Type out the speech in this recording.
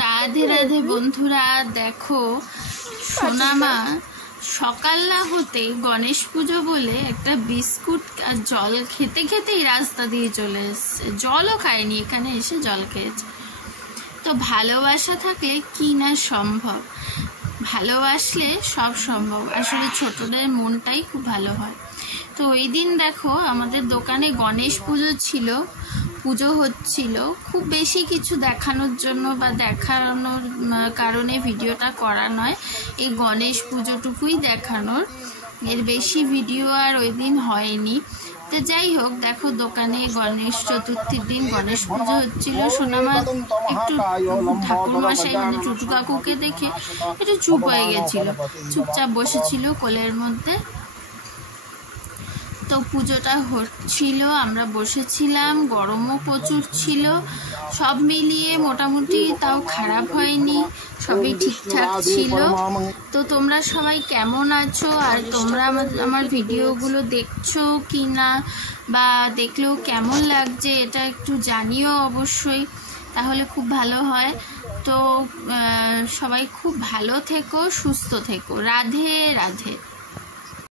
রাধে রাধে বন্ধুরা, দেখো সোনামা সকাল না হতে গণেশ পুজো বলে একটা বিস্কুট আর জল খেতে খেতেই রাস্তা দিয়ে চলে এসছে। জলও খায়নি, এখানে এসে জল খেয়েছে। তো ভালোবাসা থাকলে কি না সম্ভব, ভালোবাসলে সব সম্ভব। আসলে ছোটদের মনটাই খুব ভালো হয়। তো ওই দিন দেখো আমাদের দোকানে গণেশ পুজো ছিল, পুজো হচ্ছিল। খুব বেশি কিছু দেখানোর জন্য বা দেখানোর কারণে ভিডিওটা করা নয়, এই গণেশ পুজোটুকুই দেখানোর, এর বেশি ভিডিও আর ওই দিন হয়নি। তো যাই হোক, দেখো দোকানে গণেশ চতুর্থীর দিন গণেশ পুজো হচ্ছিল। সোনামা একটু ঠাকুরমশাই মানে টুটু কাকুকে দেখে একটু চুপ হয়ে গেছিল, চুপচাপ বসেছিল কোলের মধ্যে। তো পুজোটা হচ্ছিল, আমরা বসেছিলাম, গরমও প্রচুর ছিল। সব মিলিয়ে মোটামুটি তাও খারাপ হয়নি, সবই ঠিকঠাক ছিল। তো তোমরা সবাই কেমন আছো, আর তোমরা আমার ভিডিওগুলো দেখছো কি না, বা দেখলেও কেমন লাগছে এটা একটু জানিও অবশ্যই, তাহলে খুব ভালো হয়। তো সবাই খুব ভালো থেকো, সুস্থ থেকো। রাধে রাধে।